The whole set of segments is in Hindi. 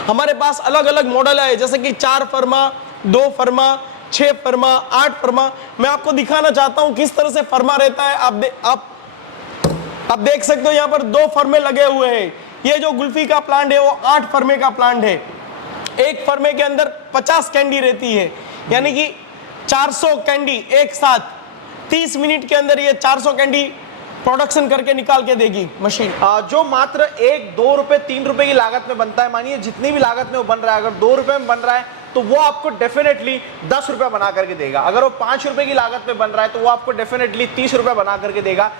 हमारे पास अलग अलग मॉडल है, जैसे कि 4 फर्मा, 2 फर्मा, 6 फर्मा, 8 फर्मा। मैं आपको दिखाना चाहता हूं किस तरह से फर्मा रहता है। आप देख सकते हो यहाँ पर 2 फर्मे लगे हुए हैं। ये जो गुल्फी का प्लांट है वो 8 फर्मे का प्लांट है। एक फर्मे के अंदर 50 कैंडी रहती है, यानी कि 400 कैंडी एक साथ 30 मिनट के अंदर ये 400 कैंडी प्रोडक्शन करके निकाल के देगी मशीन। जो मात्र 1, 2 रुपए 3 रुपए की लागत में बनता है, मानिए जितनी भी लागत में वो बन रहा है, अगर 2 रुपए में बन रहा है तो वो आपको डेफिनेटली 10 रुपए बना करके देगा। अगर वो 5 रुपए की लागत में बन रहा है तो वो आपको डेफिनेटली 30 रुपए बना करके देगा।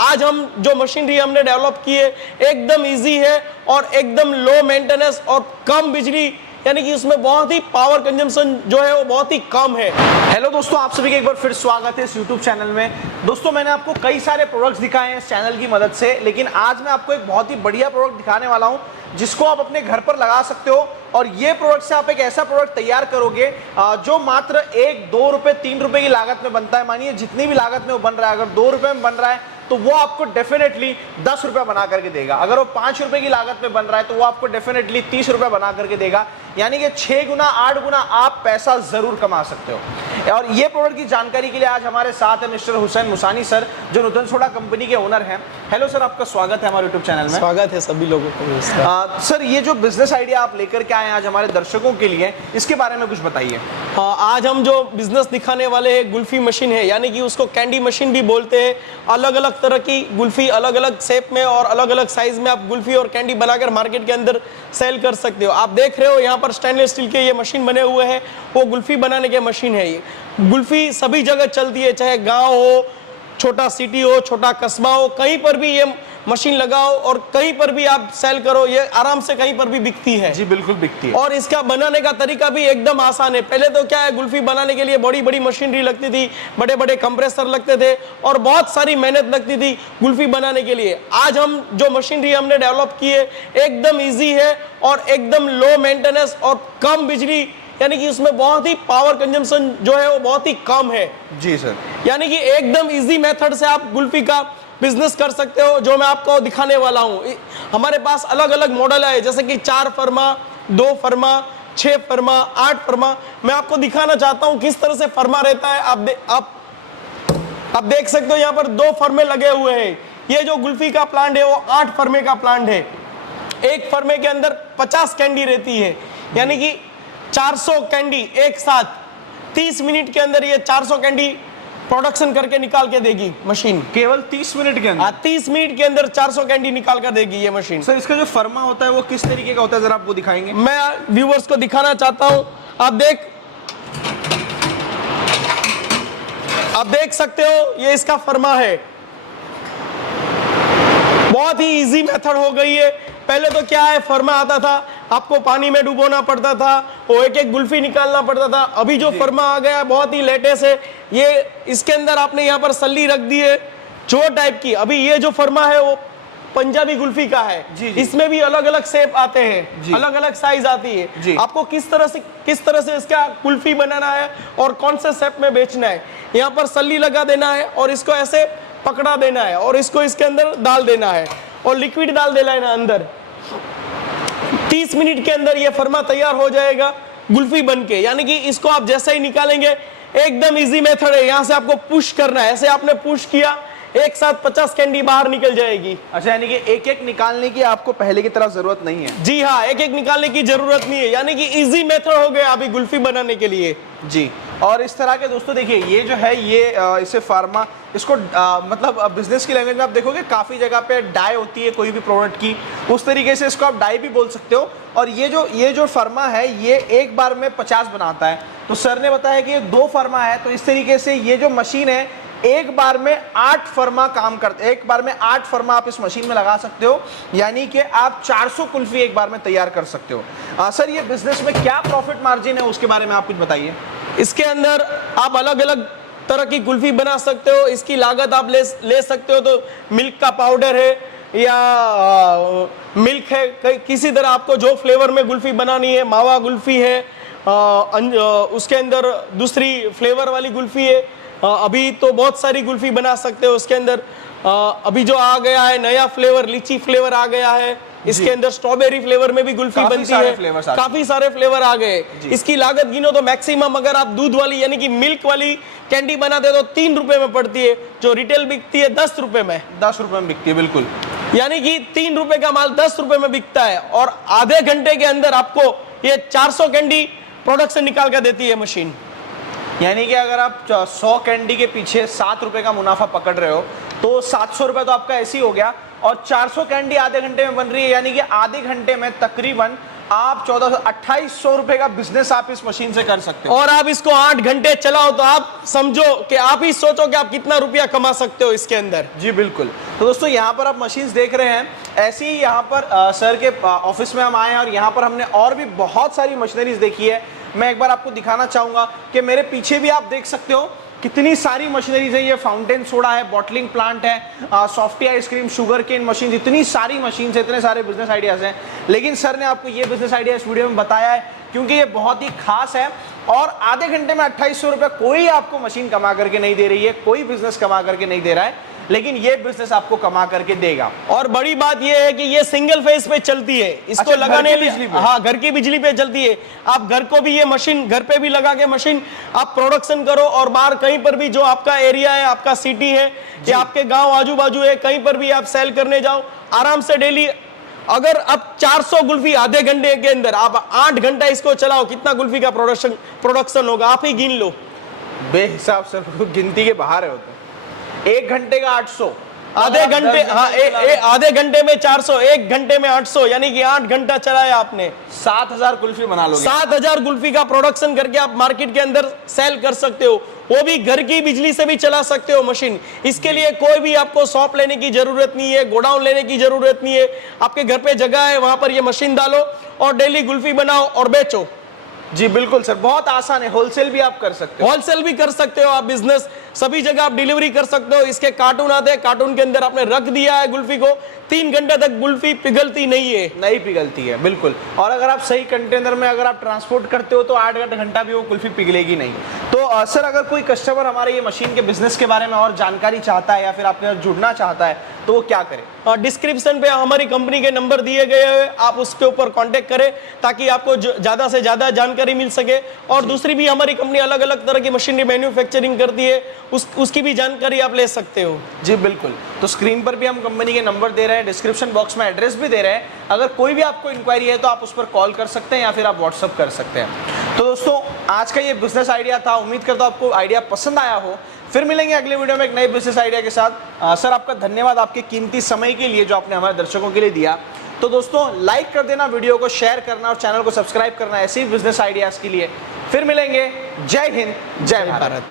आज हम जो मशीनरी हमने डेवलप की है एकदम इजी है और एकदम लो मेंटेनेंस और कम बिजली, यानी कि उसमें बहुत ही पावर कंजम्पशन जो है वो बहुत ही कम है। हेलो दोस्तों, आप सभी का एक बार फिर स्वागत है इस YouTube चैनल में। दोस्तों, मैंने आपको कई सारे प्रोडक्ट्स दिखाए हैं इस चैनल की मदद से, लेकिन आज मैं आपको एक बहुत ही बढ़िया प्रोडक्ट दिखाने वाला हूं जिसको आप अपने घर पर लगा सकते हो। और ये प्रोडक्ट से आप एक ऐसा प्रोडक्ट तैयार करोगे जो मात्र 1, 2 रुपए 3 रुपए की लागत में बनता है, मानिए जितनी भी लागत में वो बन रहा है, अगर 2 रुपए में बन रहा है तो वो आपको डेफिनेटली 10 रुपए बना करके देगा। अगर वो 5 रुपए की लागत में बन रहा है तो वो आपको डेफिनेटली 30 रुपए बना करके देगा, यानी कि 6 गुना 8 गुना आप पैसा जरूर कमा सकते हो। और ये प्रोडक्ट की जानकारी के लिए आज हमारे साथ है मिस्टर हुसैन मुसानी सर, जो नूतन सोडा कंपनी के ओनर हैं। हेलो सर, आपका स्वागत है हमारे यूट्यूब चैनल में। स्वागत है सभी लोगों को। सर, ये जो बिजनेस आइडिया आप लेकर के आए आज हमारे दर्शकों के लिए, इसके बारे में कुछ बताइए। आज हम जो बिजनेस दिखाने वाले हैं गुल्फी मशीन है, यानी कि उसको कैंडी मशीन भी बोलते हैं। अलग अलग तरह की गुल्फी अलग अलग शेप में और अलग अलग साइज में आप गुल्फी और कैंडी बनाकर मार्केट के अंदर सेल कर सकते हो। आप देख रहे हो यहाँ पर स्टेनलेस स्टील के ये मशीन बने हुए हैं, वो गुल्फी बनाने के मशीन है। ये गुल्फी सभी जगह चलती है, चाहे गांव हो, छोटा सिटी हो, छोटा कस्बा हो, कहीं पर भी ये मशीन लगाओ और कहीं पर भी आप सेल करो, ये आराम से कहीं पर भी बिकती है। जी बिल्कुल बिकती है। और इसका बनाने का तरीका भी एकदम आसान है। पहले तो क्या है, गुल्फी बनाने के लिए बड़ी बड़ी मशीनरी लगती थी, बड़े बड़े कंप्रेसर लगते थे और बहुत सारी मेहनत लगती थी गुल्फी बनाने के लिए। आज हम जो मशीनरी हमने डेवलप की है एकदम ईजी है और एकदम लो मेंटेनेंस और कम बिजली, यानी कि उसमें बहुत ही पावर कंजम्पशन जो है वो बहुत ही कम है। जी सर, यानी कि एकदम इजी मेथड से आप गुल्फी का बिजनेस कर सकते हो, जो मैं आपको दिखाने वाला हूं। हमारे पास अलग अलग मॉडल है, जैसे कि 4 फर्मा, 2 फर्मा, 6 फर्मा, 8 फर्मा। मैं आपको दिखाना चाहता हूं किस तरह से फर्मा रहता है। आप देख सकते हो यहाँ पर 2 फर्मे लगे हुए हैं। ये जो गुल्फी का प्लांट है वो 8 फर्मे का प्लांट है। एक फर्मे के अंदर 50 कैंडी रहती है, यानी कि 400 कैंडी एक साथ 30 मिनट के अंदर ये 400 कैंडी प्रोडक्शन करके निकाल के देगी मशीन। केवल 30 मिनट के अंदर? 30 मिनट के अंदर 400 कैंडी निकाल कर देगी ये मशीन। सर, इसका जो फर्मा होता है वो किस तरीके का होता है, जरा आपको दिखाएंगे? मैं व्यूअर्स को दिखाना चाहता हूं। आप देख सकते हो, ये इसका फर्मा है। बहुत ही इजी मेथड हो गई है। पहले तो क्या है, फर्मा आता था, आपको पानी में डुबोना पड़ता था, वो एक एक गुल्फी निकालना पड़ता था। अभी जो फर्मा आ गया बहुत ही लेटेस्ट है। ये इसके अंदर आपने यहाँ पर सल्ली रख दी है जो टाइप की। अभी ये जो फर्मा है वो पंजाबी गुल्फी का है। जी जी। इसमें भी अलग अलग शेप आते हैं, अलग अलग साइज आती है। आपको किस तरह से इसका कुल्फी बनाना है और कौन से शेप में बेचना है, यहाँ पर सल्ली लगा देना है और इसको ऐसे पकड़ा देना है और इसको इसके अंदर डाल देना है और लिक्विड डाल देना है ना अंदर। 30 मिनट के अंदर ये फर्मा तैयार हो जाएगा गुल्फी बनके। यानी कि इसको आप जैसे ही निकालेंगे, एकदम इजी मेथड है। यहाँ से आपको पुश करना है, ऐसे आपने पुश किया, एक साथ 50 कैंडी बाहर निकल जाएगी। अच्छा, यानी कि एक एक निकालने की आपको पहले की तरह जरूरत नहीं है? जी हाँ, एक एक निकालने की जरूरत नहीं है, यानी कि इजी मेथड हो गया अभी गुल्फी बनाने के लिए। जी, और इस तरह के दोस्तों देखिए, ये जो है ये इसे फार्मा, इसको मतलब बिजनेस की लैंग्वेज में आप देखोगे काफ़ी जगह पे डाई होती है कोई भी प्रोडक्ट की, उस तरीके से इसको आप डाई भी बोल सकते हो। और ये जो फर्मा है ये एक बार में 50 बनाता है। तो सर ने बताया कि ये 2 फर्मा है, तो इस तरीके से ये जो मशीन है एक बार में 8 फर्मा काम करते, एक बार में 8 फर्मा आप इस मशीन में लगा सकते हो, यानी कि आप 400 कुल्फी एक बार में तैयार कर सकते हो। सर, ये बिजनेस में क्या प्रॉफिट मार्जिन है उसके बारे में आप कुछ बताइए। इसके अंदर आप अलग अलग तरह की कुल्फी बना सकते हो। इसकी लागत आप ले सकते हो तो मिल्क का पाउडर है या मिल्क है, किसी तरह आपको जो फ्लेवर में कुल्फी बनानी है। मावा कुल्फी है, उसके अंदर दूसरी फ्लेवर वाली कुल्फी है। अभी तो बहुत सारी कुल्फी बना सकते हो उसके अंदर। अभी जो आ गया है नया फ्लेवर, लीची फ्लेवर आ गया है, इसके अंदर स्ट्रॉबेरी फ्लेवर में भी कुल्फी काफी बनती सारे है, फ्लेवर्स आ गए। काफी सारे फ्लेवर आ गए। इसकी लागत गिनो तो मैक्सिमम अगर आप दूध वाली यानी कि मिल्क वाली कैंडी बनाते तो 3 रुपए में पड़ती है, जो रिटेल बिकती है 10 रुपए में। 10 रुपए में बिकती है, बिल्कुल। यानी कि 3 रुपए का माल 10 रुपए में बिकता है, और आधे घंटे के अंदर आपको ये 400 कैंडी प्रोडक्शन निकाल कर देती है मशीन। यानी कि अगर आप 100 कैंडी के पीछे 7 रुपए का मुनाफा पकड़ रहे हो तो 700 रुपए तो आपका ऐसे ही हो गया, और 400 कैंडी आधे घंटे में बन रही है, यानी कि आधे घंटे में तकरीबन आप 2800 रुपए का बिजनेस आप इस मशीन से कर सकते हो। और आप इसको 8 घंटे चलाओ तो आप समझो कि आप ही सोचो कि आप कितना रुपया कमा सकते हो इसके अंदर। जी बिल्कुल। तो दोस्तों यहाँ पर आप मशीन्स देख रहे हैं, ऐसे ही यहाँ पर सर के ऑफिस में हम आए हैं और यहाँ पर हमने और भी बहुत सारी मशीनरीज देखी है। मैं एक बार आपको दिखाना चाहूंगा कि मेरे पीछे भी आप देख सकते हो कितनी सारी मशीनरीज है। ये फाउंटेन सोडा है, बॉटलिंग प्लांट है, softy ice cream, sugar cane machine, इतनी सारी मशीन है, इतने सारे बिजनेस आइडियाज हैं। लेकिन सर ने आपको ये बिजनेस आइडिया इस वीडियो में बताया है क्योंकि ये बहुत ही खास है, और आधे घंटे में 2800 रुपए कोई आपको मशीन कमा करके नहीं दे रही है, कोई बिजनेस कमा करके नहीं दे रहा है, लेकिन ये बिजनेस आपको कमा करके देगा। और बड़ी बात ये है कि ये सिंगल फेज पे चलती है, इसको अच्छा, लगाने घर की लिए बिजली पे? हाँ, घर की बिजली पे चलती है। आप घर को भी ये मशीन घर पे भी लगा के मशीन आप प्रोडक्शन करो, और बाहर कहीं पर भी जो आपका एरिया है, आपका सिटी है या आपके गांव आजू बाजू है, कहीं पर भी आप सेल करने जाओ आराम से डेली। अगर आप 400 गुल्फी आधे घंटे के अंदर आप 8 घंटा इसको चलाओ, कितना गुल्फी का प्रोडक्शन होगा आप ही गिन लो। बेहिसाब से गिनती के बाहर है वो तो। 1 घंटे का 800, आधे घंटे, हाँ आधे घंटे में 400, 1 घंटे में 800, यानी कि 8 घंटा चलाया आपने, 7000 कुल्फी बना लोगे। 7000 गुल्फी का प्रोडक्शन करके आप मार्केट के अंदर सेल कर सकते हो, वो भी घर की बिजली से भी चला सकते हो मशीन। इसके लिए कोई भी आपको शॉप लेने की जरूरत नहीं है, गोडाउन लेने की जरूरत नहीं है। आपके घर पे जगह है, वहां पर ये मशीन डालो और डेली गुल्फी बनाओ और बेचो। जी बिल्कुल सर, बहुत आसान है। होलसेल भी आप कर सकते हो। होलसेल भी कर सकते हो आप, बिजनेस सभी जगह आप डिलीवरी कर सकते हो। इसके कार्टून आते हैं, कार्टून के अंदर आपने रख दिया है गुल्फी को, 3 घंटे तक गुल्फी पिघलती नहीं है। नहीं पिघलती है, बिल्कुल। और अगर आप सही कंटेनर में अगर आप ट्रांसपोर्ट करते हो तो 8 घंटा भी वो कुल्फी पिघलेगी नहीं। तो सर अगर कोई कस्टमर हमारे ये मशीन के बिजनेस के बारे में और जानकारी चाहता है या फिर आपके साथ जुड़ना चाहता है तो वो क्या करे? डिस्क्रिप्शन पे हमारी कंपनी के नंबर दिए गए हैं, आप उसके ऊपर कांटेक्ट करें ताकि आपको ज्यादा से ज्यादा जानकारी मिल सके। और दूसरी भी हमारी कंपनी अलग अलग तरह की मशीनरी मैन्युफैक्चरिंग करती है, उसकी भी जानकारी आप ले सकते हो। जी बिल्कुल। तो स्क्रीन पर भी हम कंपनी के नंबर दे रहे हैं, डिस्क्रिप्शन बॉक्स में एड्रेस भी दे रहे हैं। अगर कोई भी आपको इंक्वायरी है तो आप उस पर कॉल कर सकते हैं या फिर आप व्हाट्सअप कर सकते हैं। तो दोस्तों आज का ये बिजनेस आइडिया था, उम्मीद करता हूं आपको आइडिया पसंद आया हो। फिर मिलेंगे अगले वीडियो में एक नए बिजनेस आइडिया के साथ। सर आपका धन्यवाद आपके कीमती समय के लिए जो आपने हमारे दर्शकों के लिए दिया। तो दोस्तों लाइक कर देना, वीडियो को शेयर करना और चैनल को सब्सक्राइब करना ऐसे ही बिजनेस आइडियाज के लिए। फिर मिलेंगे। जय हिंद, जय भारत।